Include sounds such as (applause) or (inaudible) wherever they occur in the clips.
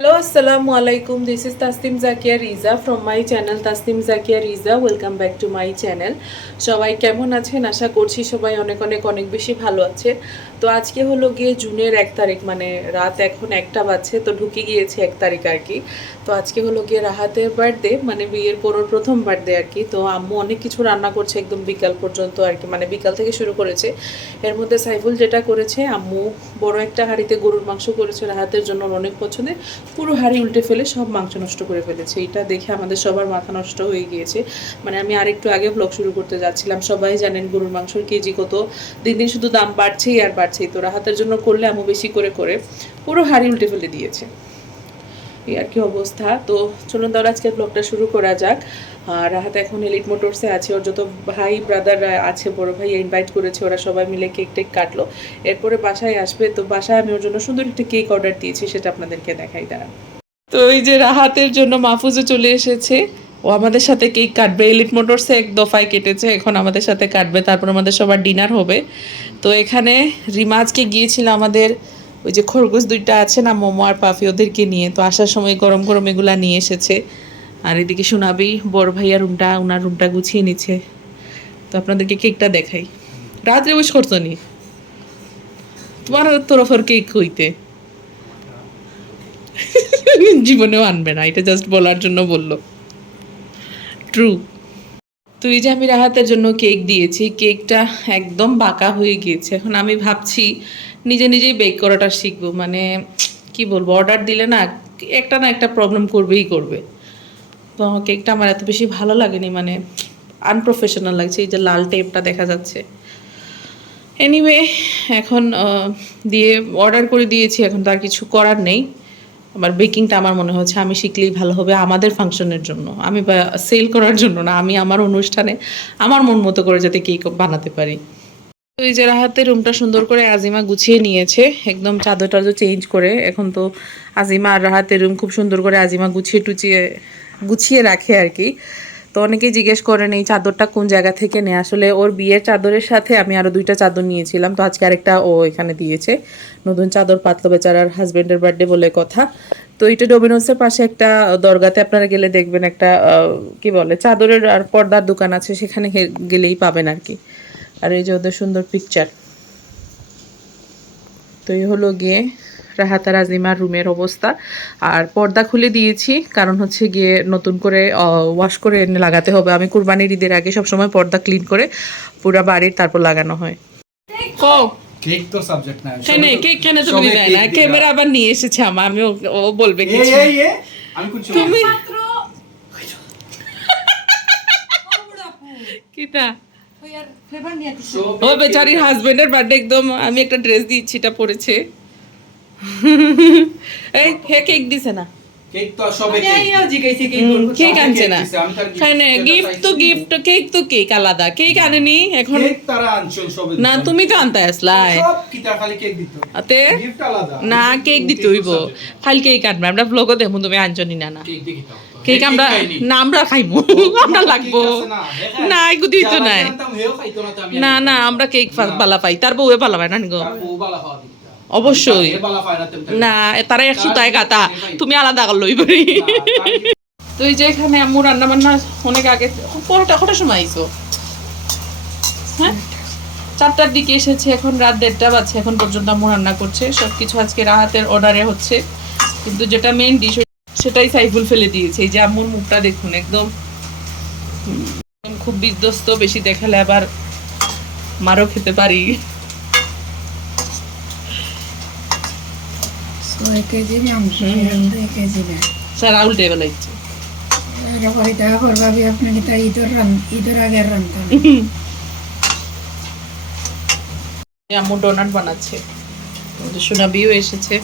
Hello আসসালামু আলাইকুম this is Tasnim Zakia Riza from my channel Tasnim Zakia Riza welcome back to my channel সবাই কেমন আছেন? আশা করছি সবাই অনেক অনেক অনেক বেশি ভালো আছে তো আজকে হলো গিয়ে জুনের এক তারিখ মানে রাত এখন একটা বাজছে, তো ঢুকে গিয়েছে এক তারিখ আর কি। তো আজকে হলো গিয়ে রাহাতের বার্থডে মানে বিয়ের পর প্রথম বার্থডে আর কি। তো আম্মু অনেক কিছু রান্না করছে একদম বিকাল পর্যন্ত আর কি মানে বিকাল থেকে শুরু করেছে। এর মধ্যে সাইফুল যেটা করেছে, আম্মু বড় একটা হাঁড়িতে গরুর মাংস করেছে, রাহাতের জন্য অনেক পছন্দের। পুরো হাঁড়ি উল্টে ফেলে সব মাংস নষ্ট করে ফেলেছে। এটা দেখে আমাদের সবার মাথা নষ্ট হয়ে গিয়েছে। মানে আমি আরেকটু আগে ব্লগ শুরু করতে যাচ্ছিলাম। সবাই জানেন গরুর মাংসের কেজি কত। দিন দিন শুধু দাম বাড়ছেই আর বাড়ছেই তো রাহাতের জন্য করলে আমু বেশি করে করে। পুরো হাঁড়ি উল্টে ফেলে দিয়েছে। এই আর কি অবস্থা। তো চলুন তাহলে আজকের ব্লগটা শুরু করা যাক। আর রাহাত এখন এলিট মোটরসে আছে। ওর যত ভাই ব্রাদার আছে, বড় ভাই ইনভাইট করেছে। ওরা সবাই মিলে কেক টেক কাটলো। এরপরে বাসায় আসবে। তো বাসায় আমি ওর জন্য সুন্দর একটা কেক অর্ডার দিয়েছি। সেটা আপনাদেরকে দেখাই দাঁড়ান। তো এই যে রাহাতের জন্য মাহফুজও চলে এসেছে। ও আমাদের সাথে কেক কাটবে। এলিট মোটরসে এক দফায় কেটেছে, এখন আমাদের সাথে কাটবে, তারপর আমাদের সবার ডিনার হবে। তো এখানে রিমাজকে গিয়েছিল আমাদের, ওই যে খরগোশ দুইটা আছে না, মোমো আর পাফি ওদেরকে নিয়ে। তো আসার সময় গরম গরম এগুলা নিয়ে এসেছে। আর এদিকে শোনাবি বড় ভাইয়া রুমটা ওনার রুমটা গুছিয়ে নিচ্ছে। তো আপনাদেরকে কেকটা দেখাই। রাত্রে উইশ করতো নি? তোমার তরফের কেক হইতে। (laughs) জীবনেও আনবে না, এটা জাস্ট বলার জন্য বলল। ট্রু তুই যে আমি রাহাতের জন্য কেক দিয়েছি, কেকটা একদম বাঁকা হয়ে গিয়েছে। এখন আমি ভাবছি নিজে নিজেই বেক করাটা শিখব। মানে কি বলব অর্ডার দিলে না একটা না একটা প্রবলেম করবেই করবে। তো কেকটা আমার এত বেশি ভালো লাগেনি মানে আনপ্রফেশনাল লাগছে, এই যে লাল টেপটা দেখা যাচ্ছে। এনিওয়ে এখন দিয়ে অর্ডার করে দিয়েছি, এখন তার কিছু করার নেই। আমার বেকিংটা আমার মনে হচ্ছে আমি শিখলেই ভালো হবে আমাদের ফাংশনের জন্য। আমি সেল করার জন্য না, আমি আমার অনুষ্ঠানে আমার মন মতো করে যাতে কেক বানাতে পারি। তো এই যে রাহাতে রুমটা সুন্দর করে আজিমা গুছিয়ে নিয়েছে, একদম চাদর টাদর চেঞ্জ করে। এখন তো আজিমা আর রাহাতের রুম খুব সুন্দর করে আজিমা গুছিয়ে টুচিয়ে, গুছিয়ে রাখে আর কি। তো অনেকেই জিজ্ঞেস করেন, এই চাদরটা কোন জায়গা থেকে নেয়? আসলে ওর বিয়ের চাদরের সাথে আমি আরও দুইটা চাদর নিয়েছিলাম। তো আজকে আরেকটা ও এখানে দিয়েছে, নতুন চাদর, পাতলো বেচারার হাজবেন্ডের বার্থডে বলে কথা। তো এটা ডোমিনোসের পাশে একটা দরগাতে আপনারা গেলে দেখবেন একটা কি বলে, চাদরের আর পর্দার দোকান আছে, সেখানে গেলেই পাবেন আর কি। আর এই যে ওদের সুন্দর পিকচার তো এই হলো গিয়ে রাহাতা রাজিমার রুমের অবস্থা। আর পর্দা খুলে দিয়েছি কারণ হচ্ছে গিয়ে নতুন করে ওয়াশ করে এনে লাগাতে হবে। আমি কুরবানির ঈদের আগে সবসময় পর্দা ক্লিন করে পুরো বাড়ির তারপর লাগানো হয়। কো কেক তো সাবজেক্ট না কেনে কেক কেন তুমি দেয় না ক্যামেরা আবার নিয়ে এসেছে আমা আমি ও- বলবে কিছু। এই এই আমি কোন তুমি কিটা ও বেচারির হাজবেন্ডের বার্থডে একদম আমি একটা ড্রেস দিয়েছি এটা পরেছে। (laughs) এই হে কেক দিছে না। কেক তো সবে কেক। কেক আনছে না। এটা গিফট তো গিফট কেক তো কেক আলাদা। কেক আনেনি এখন কেক তারা আনছেন সবে না তুমি তো আনতে আসলাই সব কিতা খালি কেক দিত আতে? গিফট আলাদা। না কেক দিতে হইব। খালি কেক আনবে। আমরা ব্লগও দেখুন তুমি আনছনি না না কেক দেখি কেক আমরা না আমরা খাইমু। (laughs) আমরা লাগবো। না। এগু দিত যারা নাই। না না আমরা কেক। বালা পাই। তার বউয়ে বালা পাই না গো তার বউ খাওয়া দিত। অবশ্যই। না তারা একশো তাই হে তুমি আলাদা কর লই পারি না, তার- তো এই যে এখানে আম্মু রান্না বান্না অনেক আগে কটা কটার সময় আইছো? হ্যাঁ? চারটার দিকে এসেছে এখন রাত দেড়টা বাজছে এখন পর্যন্ত আম্মু রান্না করছে। সব কিছু আজকে রাহাতের অর্ডারে হচ্ছে। কিন্তু যেটা মেন ডিশ সেটাই সাইফুল ফেলে দিয়েছে। এই যে আম্মুর মুখটা দেখুন একদম। খুব বিধ্বস্ত বেশি দেখালে আবার মারও খেতে পারি। আপনাকে ঈদের আম্মু ডোনাট বানাচ্ছে। সোনাবিও এসেছে।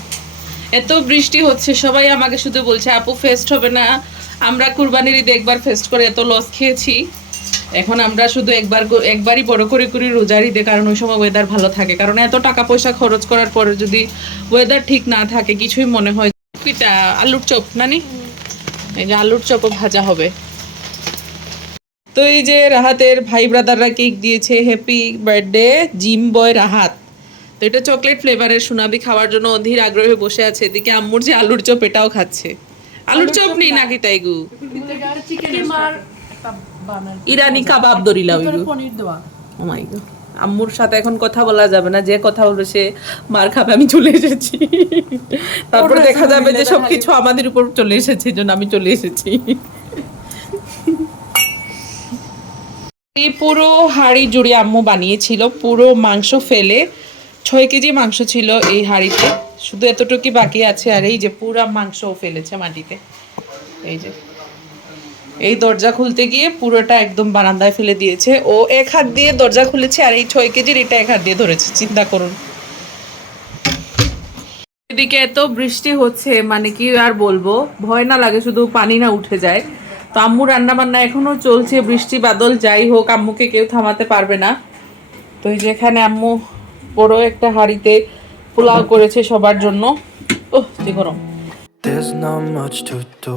এত বৃষ্টি হচ্ছে, সবাই আমাকে শুধু বলছে, আপু ফেস্ট হবে না। আমরা কুরবানির ঈদে একবার ফেস্ট করে এত লস খেয়েছি। এখন আমরা শুধু একবার একবারই বড় করে করি রোজার ঈদে কারণ ওই সময় ওয়েদার ভালো থাকে। কারণ এত টাকা পয়সা খরচ করার পরে যদি ওয়েদার ঠিক না থাকে কিছুই মনে হয় কিটা আলুর চপ নানি? এই যে আলুর চপও ভাজা হবে। তো এই যে রাহাতের ভাই ব্রাদাররা কেক দিয়েছে happy birthday gym boy Rahat. তো এটা চকলেট ফ্লেভারের সুনাবি খাওয়ার জন্য অধীর আগ্রহে বসে আছে। এদিকে আম্মুর যে আলুর চপ এটাও খাচ্ছে। আলুর চপ নেই নাকি তাই গু? ইরানি কাবাব দরিলা পনির দেওয়া। ও মাই গড আম্মুর সাথে এখন কথা বলা যাবে না যে কথা বলবে সে মার খাবে আমি চলে এসেছি। তারপরে দেখা যাবে যে সবকিছু আমাদের উপর চলে এসেছে জন্য আমি চলে এসেছি। এই পুরো হাঁড়ি জুড়ে আম্মু বানিয়েছিল পুরো মাংস ফেলে। ছয় কেজি মাংস ছিল এই হাঁড়িতে শুধু এতটুকু বাকি আছে আর এই যে পুরা মাংস ফেলেছে মাটিতে। এই যে। এই দরজা খুলতে গিয়ে পুরোটা একদম বারান্দায় ফেলে দিয়েছে। ও এক হাত দিয়ে দরজা খুলেছে আর এই ছয় কেজির এটা এক হাত দিয়ে ধরেছে, চিন্তা করুন। এদিকে এত বৃষ্টি হচ্ছে মানে কি আর বলব? ভয় না লাগে, শুধু পানি না উঠে যায়। তো আম্মু রান্না বান্না এখনও চলছে, বৃষ্টি বাদল যাই হোক, আম্মুকে কেউ থামাতে পারবে না। তো এই যে এখানে আম্মু বড় একটা হাঁড়িতে পোলাও করেছে সবার জন্য। ওহ, কি গরম। There's not much to do.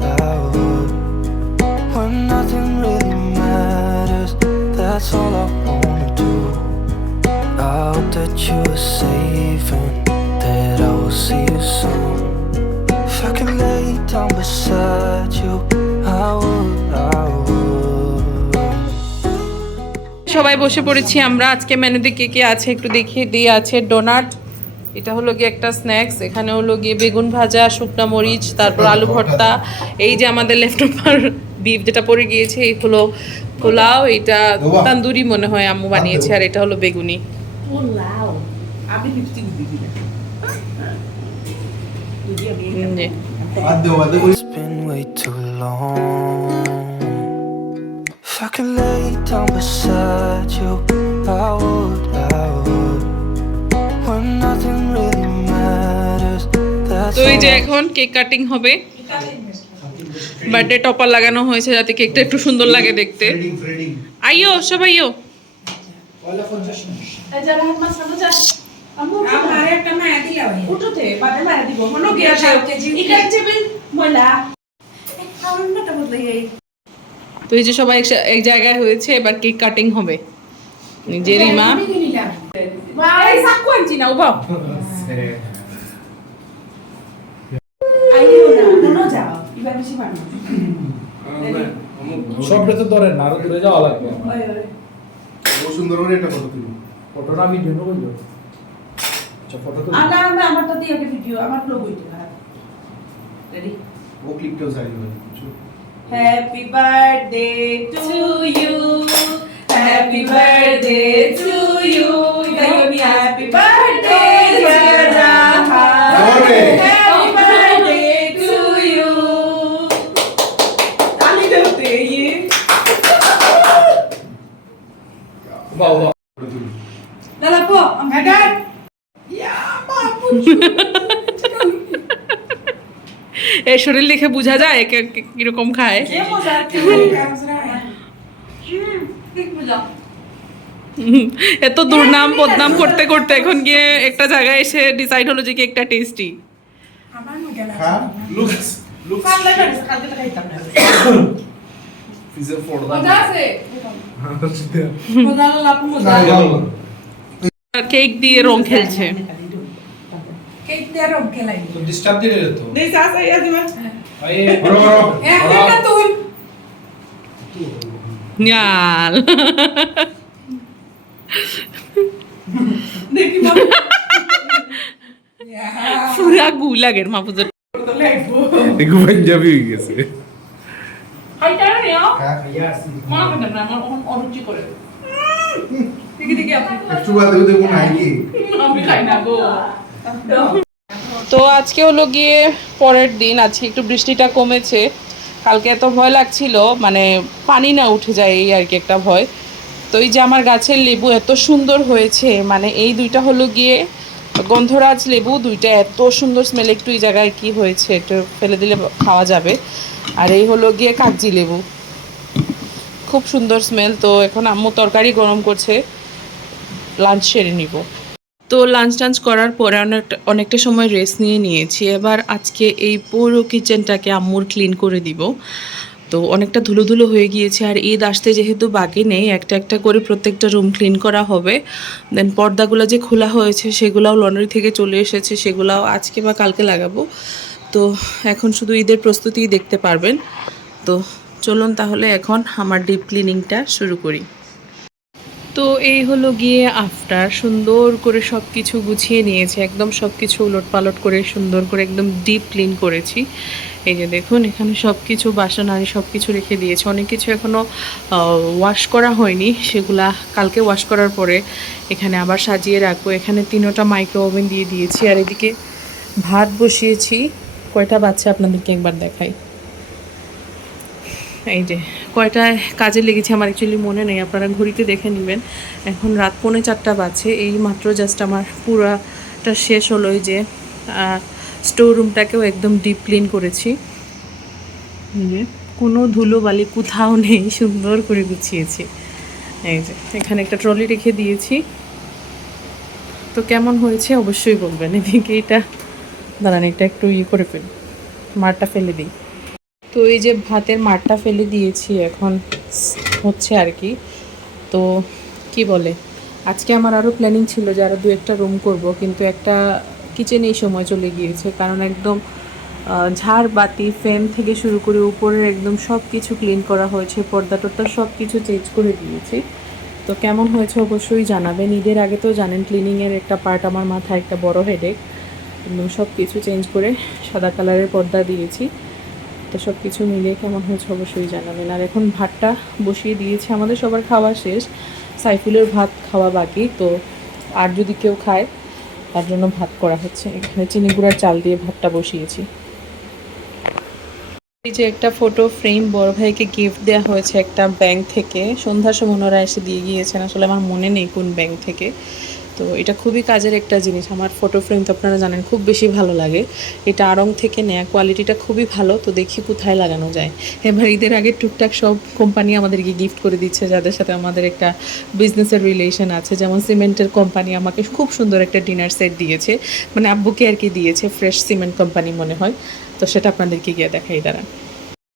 সবাই বসে পড়েছি আমরা আজকে মেনুতে কে কে আছে একটু দেখিয়ে দিয়ে আছে ডোনাট এটা হলো গিয়ে একটা স্ন্যাক্স এখানে হলো গিয়ে বেগুন ভাজা শুকনা মরিচ তারপর আলু ভর্তা এই যে আমাদের লেফট ওভার বিফ যেটা পড়ে গিয়েছে এই হলো পোলাও এটা তান্দুরি মনে হয় আম্মু বানিয়েছে আর এটা হলো বেগুনি। It's been way too long. If I could lay down beside you, I would, I would. When nothing really matters, that's তো এই যে এখন কেক কাটিং হবে বার্থডে টপার লাগানো হয়েছে যাতে কেকটা একটু সুন্দর লাগে দেখতে আইও সবাই আইও আমার তো এই যে সবাই এক জায়গায় হয়েছে এবার কেক কাটিং হবে। যে রিমা। সবটা তো ধরেন আরও দূরে যাওয়া লাগবে। সুন্দর করে এটা ফটো তুলি ফটোটা আমি জন্য আচ্ছা ফটো তো আমার তো দিয়ে ভিডিও আমার রেডি ও Happy birthday to you. Happy birthday to you. Gayoni, happy birthday, dear Raha. Happy Happy birthday to you. আমি দেবতে ये বাহ বাহ ফটো তুলি দাদা পো ম্যাডাম ইয়া বাবু এই শরীর দেখে বোঝা যায় একে কে- কীরকম খায়। কে এত দুর্নাম বদনাম করতে করতে এখন গিয়ে একটা জায়গায় এসে ডিসাইড হলো যে কেকটা টেস্টি আমার মজা হ্যাঁ? কেক দিয়ে রং খেলছে। কেক দিয়ে রং খেলাই তো ডিস্টার্ব দিলে তো দেই সাস আইয়া দিমা আই বড় বড় একটা তুই নিয়াল। দেখি মা। পুরা গু লাগের মাপুজের তো লাগবো একটু পাঞ্জাবি হয়ে গেছে। হাইটা নিও হ্যাঁ মা কেন না আমার অরুচি করে দেখি দেখি আপনি একটু বাদে ওদের মনে হয় কি। আমি খাই না গো তো আজকে হলো গিয়ে পরের দিন, আজকে একটু বৃষ্টিটা কমেছে। কালকে এত ভয় লাগছিল মানে পানি না উঠে যায় এই আর কি একটা ভয়। তো এই যে আমার গাছের লেবু এত সুন্দর হয়েছে মানে এই দুইটা হলো গিয়ে গন্ধরাজ লেবু, দুইটা এত সুন্দর স্মেল একটু এই জায়গায় কি হয়েছে একটু ফেলে দিলে খাওয়া যাবে। আর এই হলো গিয়ে কাগজি লেবু। খুব সুন্দর স্মেল তো এখন আম্মু তরকারি গরম করছে লাঞ্চ সেরে নিব। তো লাঞ্চ টাঞ্চ করার পরে অনেকটা অনেকটা সময় রেস্ট নিয়ে নিয়েছি। এবার আজকে এই পুরো কিচেনটাকে আম্মুর ক্লিন করে দিব। তো অনেকটা ধুলো ধুলো হয়ে গিয়েছে আর ঈদ আসতে যেহেতু বাকি নেই, একটা একটা করে প্রত্যেকটা রুম ক্লিন করা হবে। দেন পর্দাগুলো যে খোলা হয়েছে সেগুলাও লন্ড্রি থেকে চলে এসেছে, সেগুলাও আজকে বা কালকে লাগাবো। তো এখন শুধু ঈদের প্রস্তুতিই দেখতে পারবেন। তো চলুন তাহলে এখন আমার ডিপ ক্লিনিংটা শুরু করি। তো এই হলো গিয়ে আফটার। সুন্দর করে সব কিছু গুছিয়ে নিয়েছি, একদম সব কিছু উলট পালট করে সুন্দর করে একদম ডিপ ক্লিন করেছি। এই যে দেখুন, এখানে সব কিছু বাসন আনি সব কিছু রেখে দিয়েছি। অনেক কিছু এখনও ওয়াশ করা হয়নি, সেগুলা কালকে ওয়াশ করার পরে এখানে আবার সাজিয়ে রাখব। এখানে তিনোটা মাইক্রো ওভেন দিয়ে দিয়েছি, আর এদিকে ভাত বসিয়েছি। কয়টা বাচ্চা আপনাদেরকে একবার দেখাই। এই যে, কয়টা কাজে লেগেছে আমার অ্যাকচুয়ালি মনে নেই, আপনারা ঘড়িতে দেখে নেবেন। এখন রাত পৌনে চারটা বাজে, এই মাত্র জাস্ট আমার পুরাটা শেষ হলো এই যে স্টোর রুমটাকেও একদম ডিপ ক্লিন করেছি। কোনো ধুলো বালি কোথাও নেই, সুন্দর করে গুছিয়েছি। এই যে, এখানে একটা ট্রলি রেখে দিয়েছি। তো কেমন হয়েছে অবশ্যই বলবেন, এদিকে এটা, দাঁড়ান, এটা একটু ইয়ে করে ফেলি, মারটা ফেলে দিই। তো এই যে ভাতের মারটা ফেলে দিয়েছি এখন হচ্ছে আর কি। তো কি বলে, আজকে আমার আরও প্ল্যানিং ছিল যে আরও দু একটা রুম করব, কিন্তু একটা কিচেনে এই সময় চলে গিয়েছে, কারণ একদম ঝাড় বাতি ফ্যান থেকে শুরু করে উপরের একদম সব কিছু ক্লিন করা হয়েছে, পর্দা টর্দা সব কিছু চেঞ্জ করে দিয়েছি। তো কেমন হয়েছে অবশ্যই জানাবেন, ঈদের আগে তো জানেন ক্লিনিংয়ের একটা পার্ট আমার মাথায় একটা বড় হেডেক একদম সব কিছু চেঞ্জ করে সাদা কালারের পর্দা দিয়েছি। তো সব কিছু মিলিয়ে কেমন হয়েছে অবশ্যই জানাবেন। আর এখন ভাতটা বসিয়ে দিয়েছে, আমাদের সবার খাওয়া শেষ। সাইফুলের ভাত খাওয়া বাকি, তো আর যদি কেউ খায়, তার জন্য ভাত করা হচ্ছে। এখানে চিনি গুঁড়ার চাল দিয়ে ভাতটা বসিয়েছি। এই যে একটা ফটো ফ্রেম বড় ভাইকে গিফট দেওয়া হয়েছে একটা ব্যাংক থেকে। সন্ধ্যার সময় ওনারা এসে দিয়ে গিয়েছেন। আসলে আমার মনে নেই কোন ব্যাংক থেকে। তো এটা খুবই কাজের একটা জিনিস। আমার ফটো ফ্রেম তো আপনারা জানেন, খুব বেশি ভালো লাগে। এটা আড়ং থেকে নেয়া কোয়ালিটিটা খুবই ভালো, তো দেখি কোথায় লাগানো যায়। এবার ঈদের আগে টুকটাক সব কোম্পানি আমাদেরকে গিফট করে দিচ্ছে, যাদের সাথে আমাদের একটা বিজনেসের রিলেশন আছে। যেমন সিমেন্টের কোম্পানি আমাকে খুব সুন্দর একটা ডিনার সেট দিয়েছে। মানে আব্বুকে আর কি দিয়েছে ফ্রেশ সিমেন্ট কোম্পানি মনে হয়। তো সেটা আপনাদেরকে গিয়ে দেখাই, দাঁড়ান।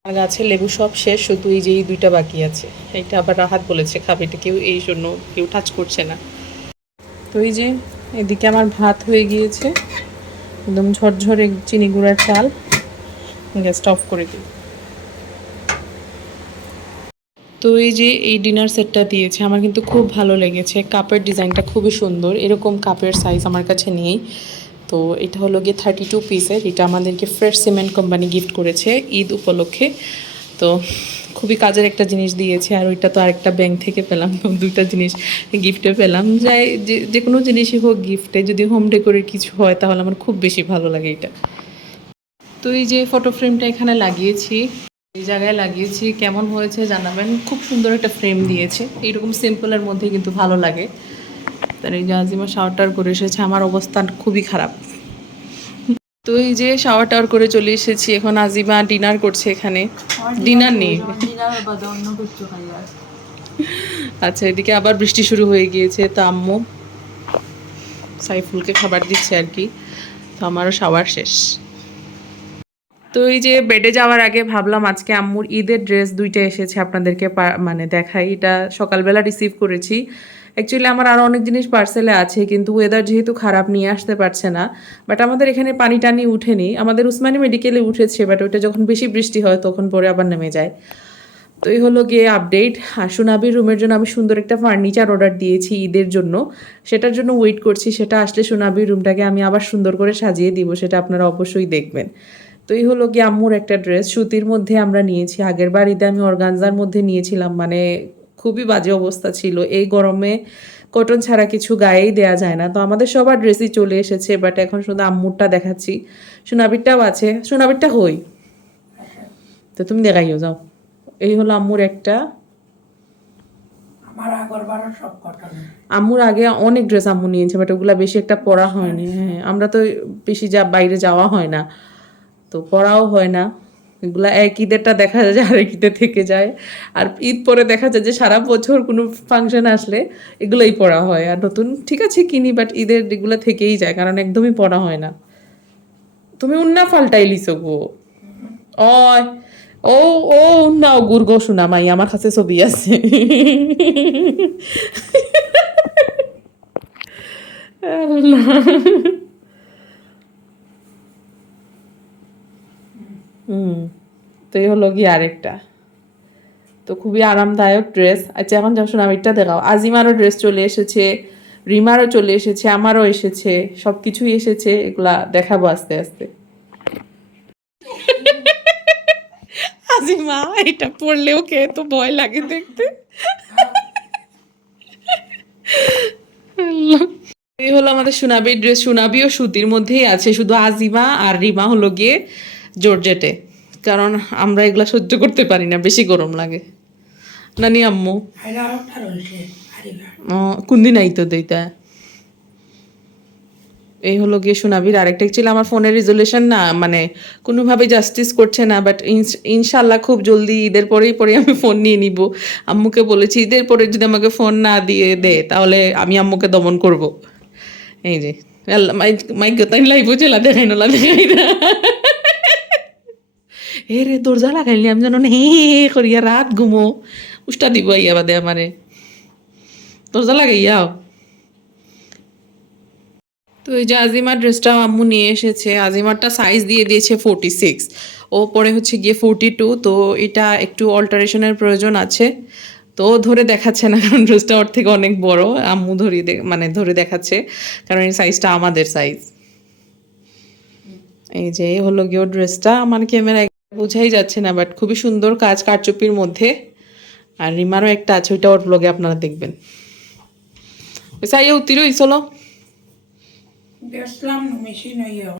আর গাছে লেবু সব শেষ, শুধু এই যে এই দুইটা বাকি আছে। এইটা আবার রাহাত বলেছে, খাবে এটা কেউ, এই জন্য কেউ টাচ করছে না। তো এই যে এদিকে আমার ভাত হয়ে গিয়েছে। একদম ঝরঝরে চিনি গুঁড়ার চাল। গ্যাসটা অফ করে দিই। তো এই যে এই ডিনার সেটটা দিয়েছে, আমার কিন্তু খুব ভালো লেগেছে। কাপের ডিজাইনটা খুবই সুন্দর। এরকম কাপের সাইজ আমার কাছে নেই। তো এটা হলো গিয়ে থার্টি টু পিসের এটা আমাদেরকে ফ্রেশ সিমেন্ট কোম্পানি গিফট করেছে ঈদ উপলক্ষে। তো খুবই কাজের একটা জিনিস দিয়েছে, আর ওইটা তো আরেকটা ব্যাংক থেকে পেলাম, (laughs) দুইটা জিনিস গিফটে পেলাম। যাই, যে যে কোনো জিনিসই হোক গিফটে যদি হোম ডেকোরের কিছু হয়, তাহলে আমার খুব বেশি ভালো লাগে এটা। তো এই যে ফটো ফ্রেমটা এখানে লাগিয়েছি, এই জায়গায় লাগিয়েছি, কেমন হয়েছে জানাবেন? খুব সুন্দর একটা ফ্রেম দিয়েছে। এইরকম সিম্পলের মধ্যে কিন্তু ভালো লাগে। তার এই যে আজিমা শাওয়ার করে এসেছে, আমার অবস্থান খুবই খারাপ। তো এই যে শাওয়ার টাওয়ার করে চলে এসেছি এখন আজিমা ডিনার করছে এখানে। ডিনার নেই। আচ্ছা এদিকে আবার বৃষ্টি শুরু হয়ে গিয়েছে তো আম্মু সাইফুলকে খাবার দিচ্ছে আর কি। তো আমারও শাওয়ার শেষ। তো এই যে বেডে যাওয়ার আগে ভাবলাম আজকে আম্মুর ঈদের ড্রেস দুইটা এসেছে আপনাদেরকে মানে দেখাই। এটা সকালবেলা রিসিভ করেছি। অ্যাকচুয়ালি আমার আরও অনেক জিনিস পার্সেলে আছে, কিন্তু ওয়েদার যেহেতু খারাপ, নিয়ে আসতে পারছে না। বাট আমাদের এখানে পানি টানি উঠেনি। আমাদের উসমানী মেডিকেলে উঠেছে বাট ওইটা যখন বেশি বৃষ্টি হয়, তখন পরে আবার নেমে যায়। তো এই হলো গিয়ে আপডেট আর সোনাবির রুমের জন্য আমি সুন্দর একটা ফার্নিচার অর্ডার দিয়েছি ঈদের জন্য। সেটার জন্য ওয়েট করছি। সেটা আসলে সোনাবির রুমটাকে আমি আবার সুন্দর করে সাজিয়ে দিব, সেটা আপনারা অবশ্যই দেখবেন। তো এই হলো গিয়ে আম্মুর একটা ড্রেস সুতির মধ্যে আমরা নিয়েছি। আগের বার ঈদে আমি অর্গানজার মধ্যে নিয়েছিলাম মানে খুবই বাজে অবস্থা ছিল। এই গরমে কটন ছাড়া কিছু গায়েই দেয়া যায় না। তো আমাদের সবার ড্রেসই চলে এসেছে বাট এখন শুধু আম্মুরটা দেখাচ্ছি। সোনাবিরটাও আছে। সোনাবিরটা হই। তো তুমি দেখাইও যাও। এই হলো আম্মুর একটা। আম্মুর আগে অনেক ড্রেস আম্মু নিয়েছে বাট ওগুলা বেশি একটা পরা হয়নি। হ্যাঁ আমরা তো বেশি যা বাইরে যাওয়া হয় না। তো পরাও হয় না। এগুলা এক ঈদেরটা দেখা যায় যে আরেক ঈদে থেকে যায়। আর ঈদ পরে দেখা যায় যে সারা বছর কোনো ফাংশন আসলে এগুলোই পড়া হয়। আর নতুন ঠিক আছে কিনি বাট ঈদের এগুলো থেকেই যায়, কারণ একদমই পড়া হয় না। তুমি উন্না ফাল্টাই লিছো গো। ও ও উন্না গুর গো শোনা মাই, আমার কাছে ছবি আছে। আল্লাহ। হুম তো এই হলো গিয়ে আরেকটা। তো খুবই আরামদায়ক ড্রেস আচ্ছা এখন যখন সোনামিরটা দেখাও। আজিমারও ড্রেস চলে এসেছে, রিমারও চলে এসেছে, আমারও এসেছে সব কিছুই এসেছে, এগুলা দেখাবো আস্তে আস্তে। আজিমা, এটা পড়লেও ওকে তো ভয় লাগে দেখতে। এই হলো আমাদের সোনাবির ড্রেস সোনাবিও সুতির মধ্যেই আছে, শুধু আজিমা আর রিমা হলো গিয়ে জর্জেটে। কারণ আমরা এগুলা সহ্য করতে পারি না বেশি গরম লাগে। নানি আম্মু? আরিবা কোনদিন আইতো দেইতা? এই হলো গিয়ে সোনাবির আরেকটা। ছিল আমার ফোনের রেজলিউশন না মানে কোনোভাবে জাস্টিস করছে না বাট ইনশাল্লাহ খুব জলদি ঈদের পরেই পরে আমি ফোন নিয়ে নিব। আম্মুকে বলেছি ঈদের পরে যদি আমাকে ফোন না দিয়ে দে তাহলে আমি আম্মুকে দমন করব। এই যে আল্লাহ মাই মাই গতাই লাইব চেলা দেখাই নলা দেখাই না এ রে দরজা লাগাইলি আমি জানো হে করিয়া রাত ঘুমো। উষ্টা দিব ইয়া বাদে আমারে। দরজা লাগাইয়াও তো এই যে আজিমার ড্রেসটা আম্মু নিয়ে এসেছে, আজিমারটা সাইজ দিয়ে দিয়েছে ফোরটি সিক্স ও পরে হচ্ছে গিয়ে ফোরটি টু তো এটা একটু অল্টারেশনের প্রয়োজন আছে। তো ধরে দেখাচ্ছে না, কারণ ড্রেসটা ওর থেকে অনেক বড়। আম্মু ধরিয়ে মানে ধরে দেখাচ্ছে, কারণ এই সাইজটা আমাদের সাইজ এই যে হলো গিয়ে ড্রেসটা আমার ক্যামেরায় বোঝাই যাচ্ছে না বাট খুবই সুন্দর কাজ কারচুপির মধ্যে। আর রিমারও একটা আছে, ওইটা ওর ব্লগে আপনারা দেখবেন। সাইয়া উত্তিরই চলো